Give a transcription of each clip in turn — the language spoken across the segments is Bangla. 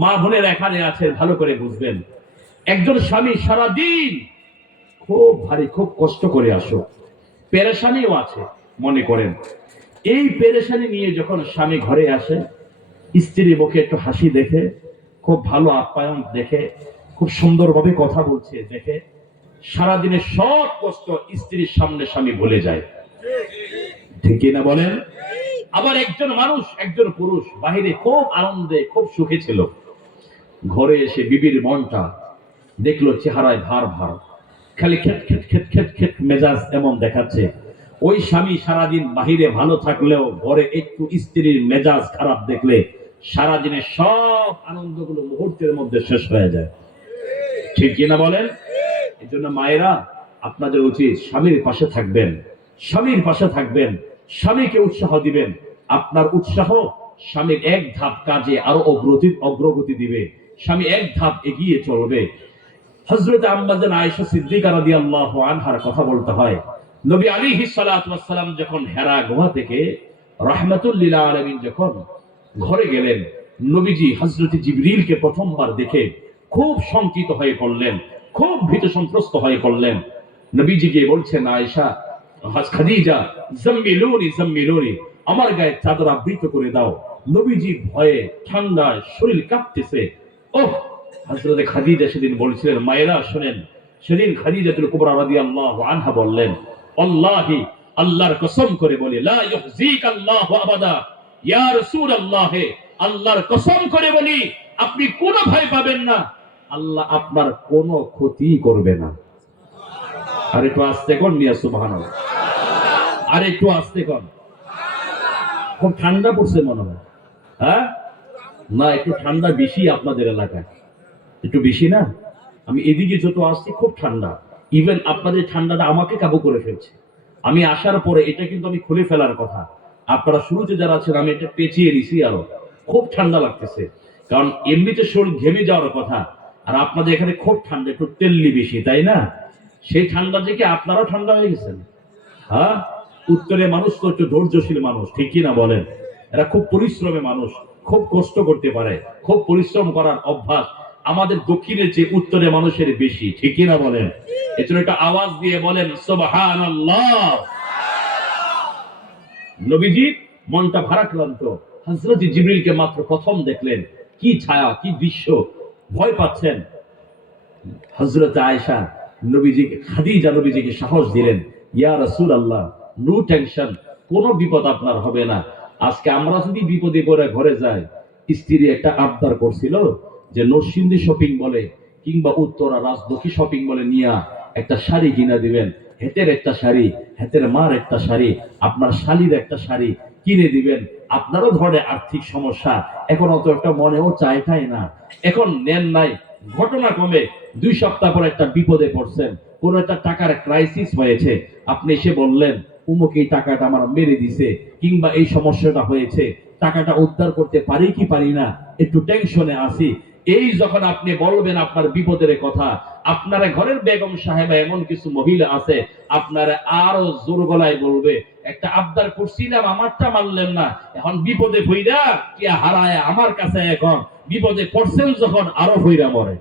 মা বোনের এখানে আছে, ভালো করে বুঝবেন। একজন স্বামী সারাদিন খুব ভারী, খুব কষ্ট করে আসো, পেরেশানিও আছে মনে করেন। এই পেরেশানি নিয়ে যখন স্বামী ঘরে আসে, স্ত্রী মুখে একটু হাসি দেখে, খুব ভালো আপ্যায়ন দেখে, খুব সুন্দরভাবে কথা বলছে দেখে, সারাদিনের সব কষ্ট স্ত্রীর সামনে স্বামী ভুলে যায়। ঠিক না বলেন? আবার একজন মানুষ, একজন পুরুষ বাহিরে খুব আনন্দে, খুব সুখে ছিল, ঘরে এসে বিবির মনটা দেখলো চেহারায় ভার ভার, খালি খেট খেট খেট খেট খেট মেজাজ এমন দেখাচ্ছে। ওই স্বামী সারাদিন বাহিরে ভালো থাকলেও ঘরে একটু স্ত্রীর মেজাজ খারাপ দেখলে সারাদিনের সব আনন্দগুলো মুহূর্তের মধ্যে শেষ হয়ে যায়। ঠিক কিনা বলেন? এই জন্য মায়েরা, আপনাদের উচিত স্বামীর পাশে থাকবেন, স্বামীর পাশে থাকবেন, স্বামীকে উৎসাহ দিবেন। আপনার উৎসাহ স্বামীর এক ধাপ কাজে আরো অগ্রগতি দিবে, স্বামী এক ধাপ এগিয়ে চলবে। হযরত আম্মাজান আয়েশা সিদ্দিকা রাদিয়াল্লাহু আনহার কথা বলতে হয়। নবী আলাইহিস সালাতু ওয়াস সালাম যখন হেরা গুহা থেকে রাহমাতুল লিল আলামিন যখন ঘরে গেলেন, নবীজি হযরত জিবরিলকে প্রথমবার দেখে খুব শঙ্কিত হয়ে পড়লেন, খুব ভীত সন্ত্রস্ত হয়ে পড়লেন। নবীজি গিয়ে বলছেন, আয়েশা, খাদিজা, জাম্মিলুনি জাম্মিলুনি, আমার গায়ে চাদর আবৃত করে দাও। নবীজি ভয়ে ঠান্ডায় শরীর কাঁপতেছে। ওহ! হযরত খাদিজা সেদিন বলছিলেন, মায়েরা শুনেন, সেদিন খাদিজাতুল কুবরা রাদিয়াল্লাহু আনহা বললেন, আল্লাহি, আল্লাহর কসম করে বলি, লা ইউহজিকাল্লাহু আবাদা, ইয়া রাসূলুল্লাহ, আল্লাহর কসম করে বলি, আপনি কোনো ভয় পাবেন না, আল্লাহ আপনার কোনো ক্ষতি করবে না। আর একটু আস্তে কোন মিয়া, সুবহানাল্লাহ। আর একটু আস্তে কোন। খুব ঠান্ডা পড়ছে মনে হয়, হ্যাঁ? না, একটু ঠান্ডা বেশি আপনাদের এলাকায়, একটু বেশি না? আমি এদিকে যত আসছি খুব ঠান্ডা, ইভেন আপনাদের ঠান্ডাটা আমাকে কাবু করে ফেলছে। আমি আসার পরে এটা কিন্তু আমি খুলে ফেলার কথা, আপনারা শুরুতে যারা আছেন আমি এটা পেঁচিয়ে দিছি, আরো খুব ঠান্ডা লাগতেছে। কারণ এমনিতে শরীর ঘেমে যাওয়ার কথা, আর আপনাদের এখানে খুব ঠান্ডা, একটু তেল্লি বেশি, তাই না? সেই ঠান্ডা থেকে আপনারাও ঠান্ডা হয়ে গেছেন। হ্যাঁ, উত্তরের মানুষ তো একটু ধৈর্যশীল মানুষ, ঠিক কিনা বলেন? এরা খুব পরিশ্রমী মানুষ, খুব কষ্ট করতে পারে, খুব পরিশ্রম করার অভ্যাস আমাদের দক্ষিণের যে উত্তরের মানুষের বেশি, ঠিক কিনা বলেন? এজন্য একটা আওয়াজ দিয়ে বলেন সুবহানাল্লাহ। নবীজি মনটা ভারাক্রান্ত, হযরত জিবরিলকে মাত্র প্রথম দেখলেন, কি ছায়া, কি দৃশ্য, ভয় পাচ্ছেন। হযরত আয়েশা নবীজিকে, খাদিজা নবীজিকে সাহস দিলেন, ইয়া রাসূলুল্লাহ, নো টেনশন, কোনো বিপদ আপনার হবে না। আজকে আমরা যদি বিপদে পড়ে ঘরে যাই, স্ত্রী একটা আবদার করছিল যে নরসিংদী শপিং বলে কিংবা উত্তরা রাজদক্ষী শপিং বলে নিয়ে একটা শাড়ি কিনা দিবেন, হেতের একটা শাড়ি, হেতের মার একটা শাড়ি, আপনার শালির একটা শাড়ি কিনে দিবেন। আপনারও ঘরে আর্থিক সমস্যা, এখন অত একটা মনেও চাইটাই না, এখন নেন নাই। ঘটনা কমে 2 সপ্তাহ পর একটা বিপদে পড়ছেন, কোন একটা টাকার ক্রাইসিস হয়েছে, আপনি এসে বললেন উমুক এই টাকাটা আমার মেরে দিছে, কিংবা এই সমস্যাটা হয়েছে, টাকাটা উদ্ধার করতে পারি কি পারি না, একটু টেনশনে আছি। এই যখন আপনি বলবেন আপনার বিপদের কথা, আপনার ঘরের বেগম সাহেবা এমন কিছু মহিলা আছে আপনার আরো জোর গলায় বলবে, একটা আবদার করছিলাম আমারটা মানলেন না, এখন বিপদে হইরা কি হারায় আমার কাছে, এখন বিপদে পড়ছেন যখন আরো হইরা মরে।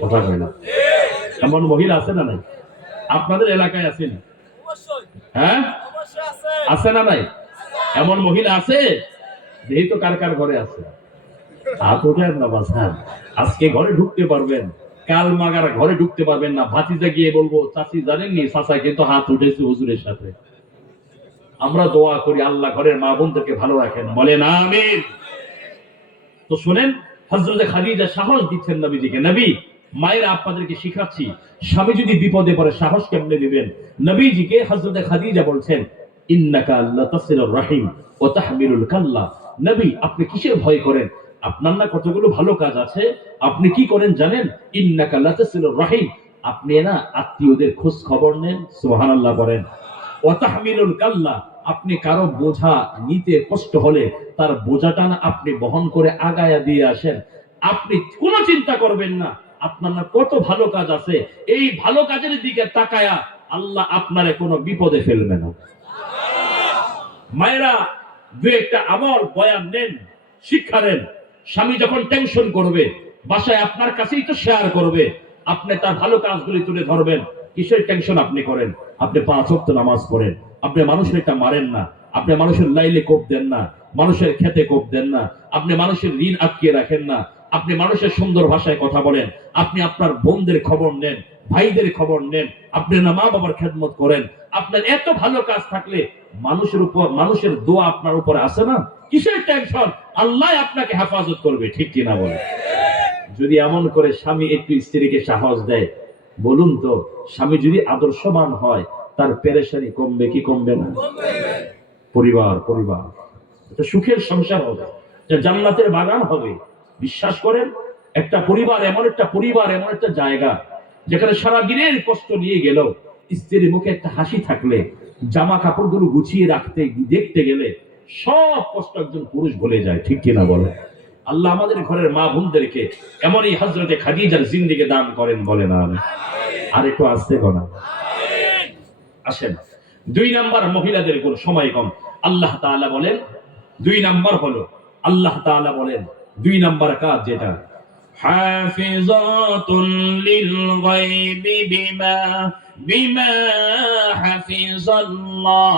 কথা কয় না? এমন মহিলা আছে না নাই? আপনাদের এলাকায় আছে না? হ্যাঁ, আছে না নাই? এমন মহিলা আছে? যেই তো কার কার ঘরে আছে, হাত ওঠেন না বাসান। আজকে ঘরে ঢুকতে পারবেন, কাল মাগার ঘরে ঢুকতে পারবেন না। ভাতিজা গিয়ে বলবো, চাচি জানেননি চাচা কিন্তু হাত উঠেছে হুজুরের সাথে। আমরা দোয়া করি আল্লাহ ঘরের মা বোনদেরকে ভালো রাখেন, বলেন আমিন। তো শুনেন, হযরত খাদিজা সাহস দিচ্ছেন নবীজিকে, নবী, মায়েরা আপনাদেরকে শিখাচ্ছি, স্বামী যদি বিপদে পড়ে সাহস কেমনে দিবেন। নবীজিকে হযরত খাদিজা বলছেন, ইন্নাকা লাতাসিলুর রাহিম ওয়া তাহমিলুল কাল্লা। নবী, আপনি কিসের ভয় করেন? আপনার না কতগুলো ভালো কাজ আছে, আপনি কি করেন জানেন? ইন্নাকা লাতাসিলুর রাহিম, আপনি না আত্মীয়দের খোঁজ খবর নেন, সুবহানাল্লাহ বলেন। ওয়া তাহমিলুল কাল্লা, আপনি কারো বোঝা নিতে কষ্ট হলে তার বোঝাটা না আপনি বহন করে আগায়া দিয়ে আসেন। আপনি কোনো চিন্তা করবেন না, আপনার না কত ভালো কাজ আছে, এই ভালো কাজের দিকে তাকায়া আল্লাহ আপনারে কোনো বিপদে ফেলবে না। মায়েরা, দু একটা আমল বয়ান নেন, শিক্ষা নেন। স্বামী যখন টেনশন করবে বাসায় আপনার কাছেই তো শেয়ার করবে, আপনি তার ভালো কাজগুলি তুলে ধরবেন। কিসের টেনশন আপনি করেন? আপনি 5 ওয়াক্ত নামাজ পড়েন, আপনি মানুষের এটা মারেন না, আপনি মানুষের লাইলে কোপ দেন না, মানুষের খেতে কোপ দেন না, আপনি মানুষের ঋণ আটকিয়ে রাখেন না, আপনি মানুষের সুন্দর ভাষায় কথা বলেন, আপনি আপনার বোনদের খবর নেন, ভাইদের খবর নেন, আপনি না মা বাবার খেদমত করেন। আপনার এত ভালো কাজ থাকলে মানুষের উপর, মানুষের দোয়া আপনার উপরে আসে না, কিসের টেনশন? আল্লাহ আপনাকে হেফাজত করবে, ঠিক কিনা বলে? যদি এমন করে স্বামী একটু স্ত্রীকে সাহস দেয়, বলুন তো, স্বামী যদি আদর্শবান হয় তার পেরেশানি কমবে কি কমবে না? পরিবার পরিবার এটা সুখের সংসার হবে, এটা জান্নাতের বাগান হবে। বিশ্বাস করেন, একটা পরিবার এমন একটা পরিবার, এমন একটা জায়গা যেখানে সারা দিনের কষ্ট নিয়ে গেল স্ত্রীর মুখে একটা হাসি থাকলে, জামা কাপড়গুলো গুছিয়ে রাখতে দেখতে গেলে সব কষ্ট একজন পুরুষ ভুলে যায়, ঠিক কিনা বলে? আল্লাহ আমাদের ঘরের মা বোনদেরকে এমনই হযরতে খাদিজার জিন্দেগি দান করেন, বলেন আমিন। আর একটু আসতে গোনা আসেন। 2 নাম্বার মহিলাদের গুণ, সময় কম। আল্লাহ তাআলা বলেন 2 নাম্বার হলো, আল্লাহ তাআলা বলেন 2 নাম্বার কাজ যেটা, হাফিজাতুন লিল গায়বি বিমা হাফিজাল্লাহ।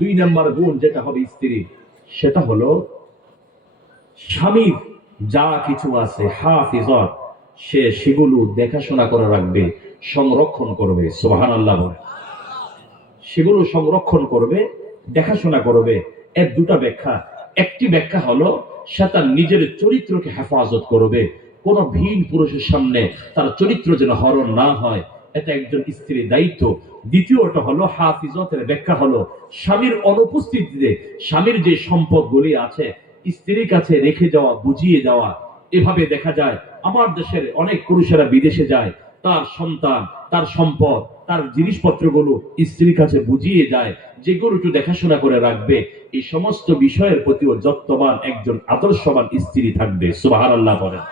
2 নাম্বার গুণ যেটা হবে স্ত্রী, সেটা হলো স্বামীর যা কিছু আছে হাফিজত, সে সেগুলো দেখাশোনা করে রাখবে, সংরক্ষণ করবে। সুবহানাল্লাহ বলে। সেগুলো সংরক্ষণ করবে, দেখাশোনা করবে। এর 2টা ব্যাখ্যা। একটি ব্যাখ্যা হলো সে তার নিজের চরিত্রকে হেফাজত করবে, কোন ভিন পুরুষের সামনে তার চরিত্র যেন হরণ না হয়, এটা একজন স্ত্রীর দায়িত্ব। দ্বিতীয়টা হলো হাফিজতের ব্যাখ্যা হলো স্বামীর অনুপস্থিতিতে স্বামীর যে সম্পদগুলি আছে স্ত্রীর কাছে রেখে যাওয়া, বুঝিয়ে যাওয়া। এভাবে দেখা যায় আমার দেশের অনেক পুরুষেরা বিদেশে যায়, তার সন্তান, তার সম্পদ, তার জিনিসপত্রগুলো স্ত্রীর কাছে বুঝিয়ে যায়, যেগুলো একটু দেখাশোনা করে রাখবে। এই সমস্ত বিষয়ের প্রতিও যত্নবান একজন আদর্শবান স্ত্রী থাকবে। সুবহানাল্লাহ বলেন।